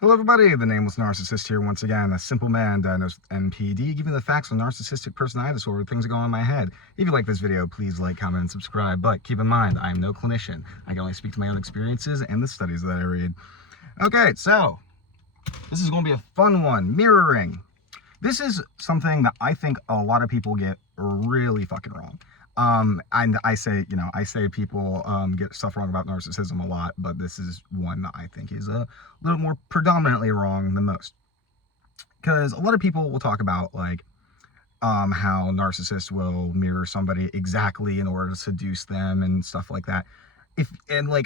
Hello everybody, the Nameless Narcissist here once again, a simple man diagnosed with NPD, giving the facts on narcissistic personality disorder, things that go on in my head. If you like this video, please like, comment, and subscribe, but keep in mind, I am no clinician. I can only speak to my own experiences and the studies that I read. Okay, so, this is going to be a fun one, mirroring. This is something that I think a lot of people get really fucking wrong. And I say people get stuff wrong about narcissism a lot, but this is one that I think is a little more predominantly wrong than most. Because a lot of people will talk about like how narcissists will mirror somebody exactly in order to seduce them and stuff like that.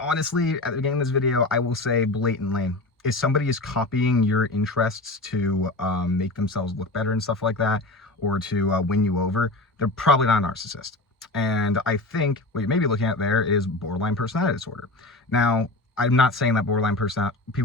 Honestly, at the beginning of this video, I will say blatantly, if somebody is copying your interests to make themselves look better and stuff like that, or to win you over, they're probably not a narcissist. And I think what you may be looking at there is borderline personality disorder. Now, I'm not saying that people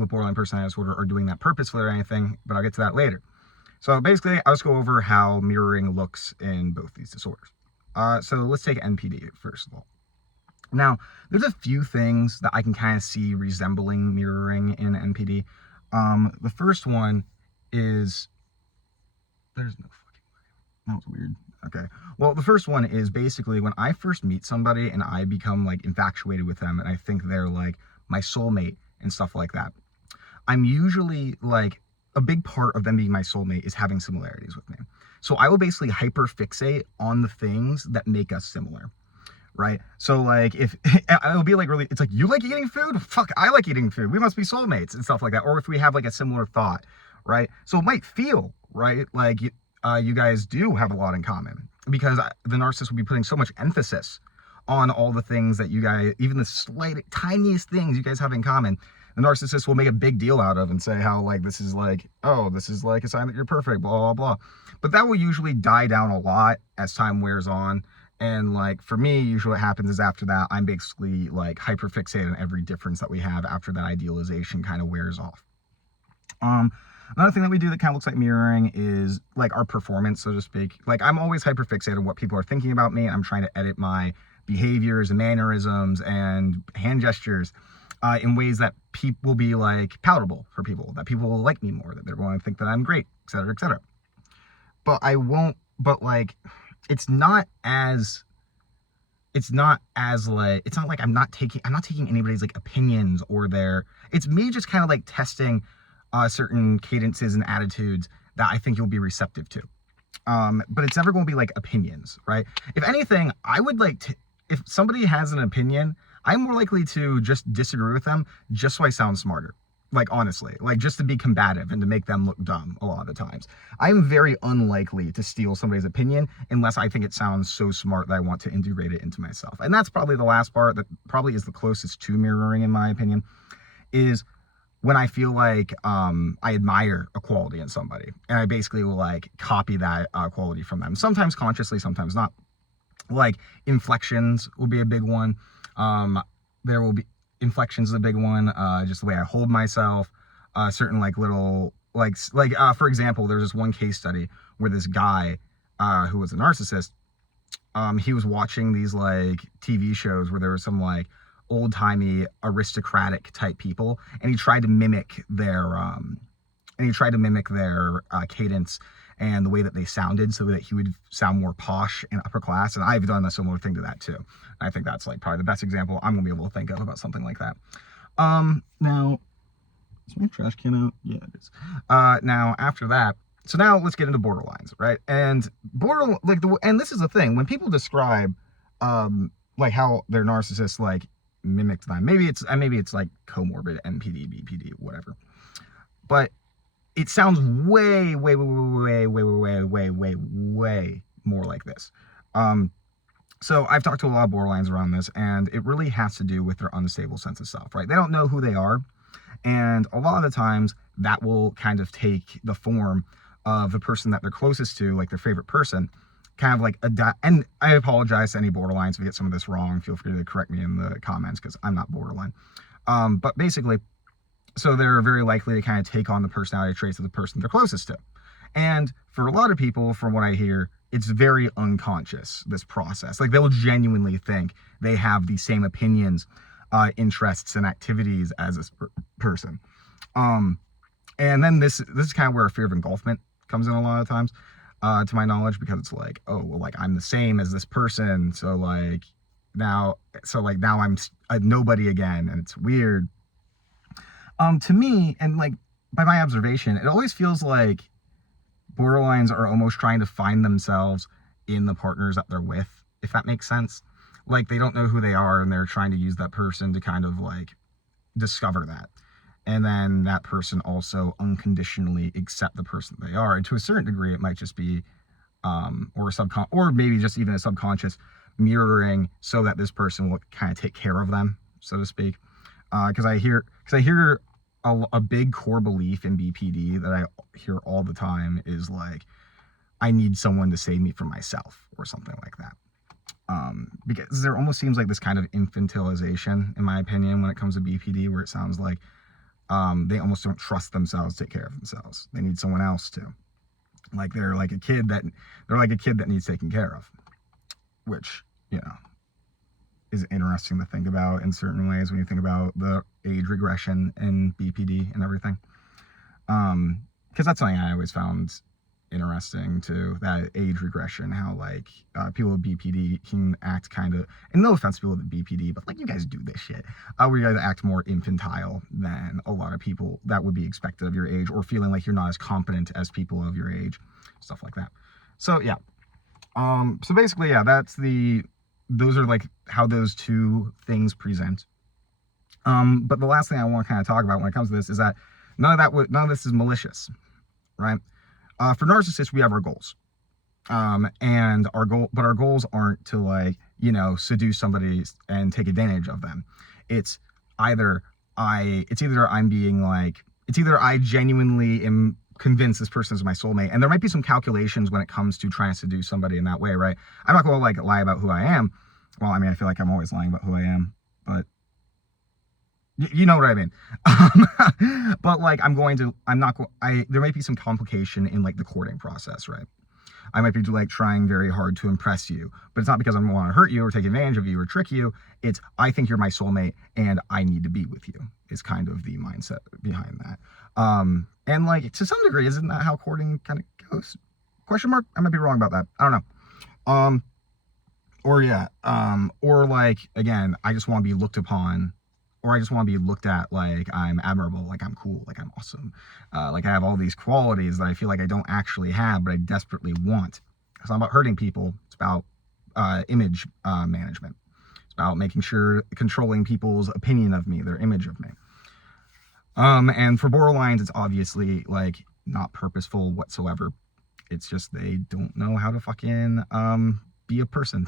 with borderline personality disorder are doing that purposefully or anything, but I'll get to that later. So basically, I'll just go over how mirroring looks in both these disorders. So let's take NPD first of all. Now, there's a few things that I can kind of see resembling mirroring in NPD. The first one is, there's no fucking way. That was weird. Okay. Well, the first one is basically when I first meet somebody and I become like infatuated with them and I think they're like my soulmate and stuff like that. I'm usually like, a big part of them being my soulmate is having similarities with me. So I will basically hyper fixate on the things that make us similar. Right? So like if it'll be like really, it's like, you like eating food? Fuck, I like eating food. We must be soulmates and stuff like that. Or if we have like a similar thought, right? So it might feel, right, like you guys do have a lot in common, because the narcissist will be putting so much emphasis on all the things that you guys, even the tiniest things you guys have in common, the narcissist will make a big deal out of and say how like this is like, oh, this is like a sign that you're perfect, blah, blah, blah. But that will usually die down a lot as time wears on. And like for me, usually what happens is after that, I'm basically like hyper fixated on every difference that we have after that idealization kind of wears off. Another thing that we do that kind of looks like mirroring is like our performance, so to speak. Like I'm always hyper fixated on what people are thinking about me. I'm trying to edit my behaviors and mannerisms and hand gestures in ways that will be like palatable for people, that people will like me more, that they're going to think that I'm great, etc., etc. But like, it's not like I'm not taking anybody's like opinions or it's me just kind of like testing certain cadences and attitudes that I think you'll be receptive to. But it's never going to be like opinions, right? If anything, I would like to, if somebody has an opinion, I'm more likely to just disagree with them just so I sound smarter. Like, honestly, like just to be combative and to make them look dumb a lot of the times. I'm very unlikely to steal somebody's opinion unless I think it sounds so smart that I want to integrate it into myself. And that's probably the last part that probably is the closest to mirroring, in my opinion, is when I feel like I admire a quality in somebody and I basically will like copy that quality from them. Sometimes consciously, sometimes not. Like inflections will be a big one. There will be inflections is a big one, just the way I hold myself, certain like little, for example, there's this one case study where this guy, who was a narcissist, he was watching these like TV shows where there was some like old-timey aristocratic type people, and he tried to mimic their, cadence and the way that they sounded so that he would sound more posh and upper class. And I've done a similar thing to that too. I think that's like probably the best example I'm gonna be able to think of about something like that. Now, is my trash can out? Yeah, it is. Now after that, so now let's get into borderlines, right? And and this is the thing, when people describe like how their narcissists like mimicked them, maybe it's like comorbid NPD, BPD, whatever. But it sounds way more like this. So I've talked to a lot of borderlines around this, and it really has to do with their unstable sense of self, right? They don't know who they are, and a lot of the times that will kind of take the form of the person that they're closest to, like their favorite person, kind of like and I apologize to any borderlines if I get some of this wrong. Feel free to correct me in the comments because I'm not borderline. But basically, so they're very likely to kind of take on the personality traits of the person they're closest to. And for a lot of people, from what I hear, it's very unconscious, this process. Like they'll genuinely think they have the same opinions, interests, and activities as this person. And then this is kind of where fear of engulfment comes in a lot of times, to my knowledge, because it's like, oh, well, like I'm the same as this person, so now I'm a nobody again, and it's weird. To me, and like by my observation, it always feels like borderlines are almost trying to find themselves in the partners that they're with, if that makes sense. Like they don't know who they are, and they're trying to use that person to kind of like discover that. And then that person also unconditionally accept the person they are. And to a certain degree, it might just be, or maybe just even a subconscious mirroring, so that this person will kind of take care of them, so to speak. Because I hear a big core belief in BPD that I hear all the time is like, I need someone to save me from myself, or something like that. Because there almost seems like this kind of infantilization, in my opinion, when it comes to BPD, where it sounds like they almost don't trust themselves to take care of themselves. They need someone else to. Like they're like a kid that needs taken care of, which, is interesting to think about in certain ways when you think about the age regression in BPD and everything. Because that's something I always found interesting too, that age regression, how like people with BPD can act kind of, and no offense to people with BPD, but like you guys do this shit, where you guys act more infantile than a lot of people that would be expected of your age, or feeling like you're not as competent as people of your age, stuff like that. So yeah, so basically, yeah, those are like how those two things present. But the last thing I want to kind of talk about when it comes to this is that none of this is malicious, right? For narcissists, we have our goals, and our goals aren't to like, seduce somebody and take advantage of them. It's either I genuinely am convinced this person is my soulmate, and there might be some calculations when it comes to trying to seduce somebody in that way, right? I'm not going to like lie about who I am. Well, I mean, I feel like I'm always lying about who I am, but you know what I mean. But like, there might be some complication in like the courting process, right? I might be like trying very hard to impress you, but it's not because I want to hurt you or take advantage of you or trick you. It's, I think you're my soulmate and I need to be with you, is kind of the mindset behind that. And like, to some degree, isn't that how courting kind of goes? Question mark? I might be wrong about that. I don't know. Or like, again, I just want to be looked upon, or I just want to be looked at like I'm admirable, like I'm cool, like I'm awesome. Like I have all these qualities that I feel like I don't actually have, but I desperately want. It's not about hurting people. It's about image management. It's about making sure, controlling people's opinion of me, their image of me. And for borderlines, it's obviously like not purposeful whatsoever. It's just they don't know how to fucking be a person.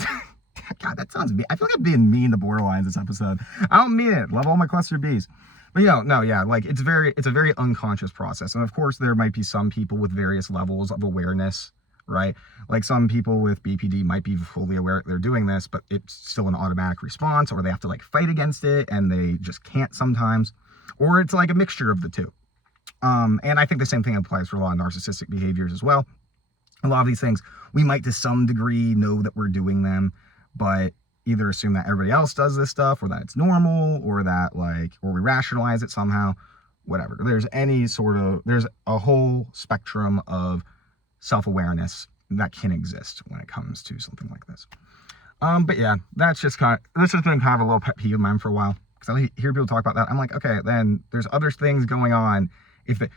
God, that sounds mean. I feel like I'm being mean to borderlines this episode. I don't mean it. Love all my cluster Bs. But like it's a very unconscious process. And of course, there might be some people with various levels of awareness, right? Like some people with BPD might be fully aware that they're doing this, but it's still an automatic response, or they have to like fight against it and they just can't sometimes, or it's like a mixture of the two. And I think the same thing applies for a lot of narcissistic behaviors as well. A lot of these things, we might to some degree know that we're doing them, but either assume that everybody else does this stuff, or that it's normal, or that or we rationalize it somehow, whatever. There's a whole spectrum of self-awareness that can exist when it comes to something like this. But yeah, this has been kind of a little pet peeve of mine for a while, because I hear people talk about that. I'm like, okay, then there's other things going on. If they,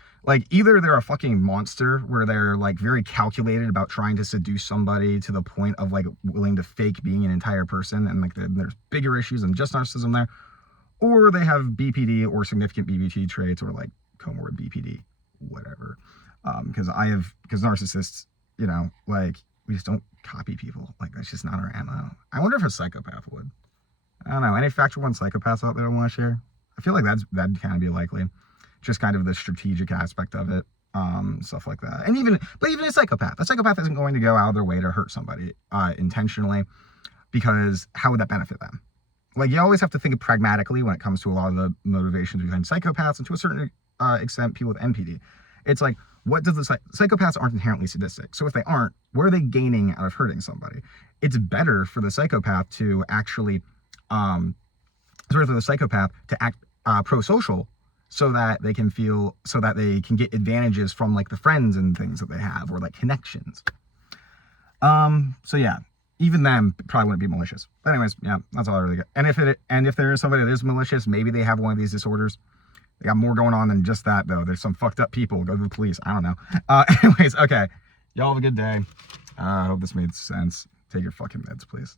either they're a fucking monster where they're like very calculated about trying to seduce somebody to the point of like willing to fake being an entire person, and like there's bigger issues than just narcissism there, or they have BPD or significant BPD traits, or like comorbid BPD, whatever. Because narcissists, we just don't copy people. Like that's just not our MO. I wonder if a psychopath would. I don't know. Any Factor 1 psychopaths out there I want to share? I feel like that'd kind of be likely. Just kind of the strategic aspect of it, stuff like that. And even a psychopath isn't going to go out of their way to hurt somebody intentionally, because how would that benefit them? Like, you always have to think pragmatically when it comes to a lot of the motivations behind psychopaths, and to a certain extent people with NPD. It's like, what does psychopaths aren't inherently sadistic, so if they aren't, what are they gaining out of hurting somebody? It's better for the psychopath to actually act pro-social, so that they can get advantages from like the friends and things that they have, or like connections. So yeah, even them probably wouldn't be malicious. But anyways, yeah, that's all I really get. And if there is somebody that is malicious, maybe they have one of these disorders. They got more going on than just that, though. There's some fucked up people. Go to the police. I don't know. Anyways, okay. Y'all have a good day. I hope this made sense. Take your fucking meds, please.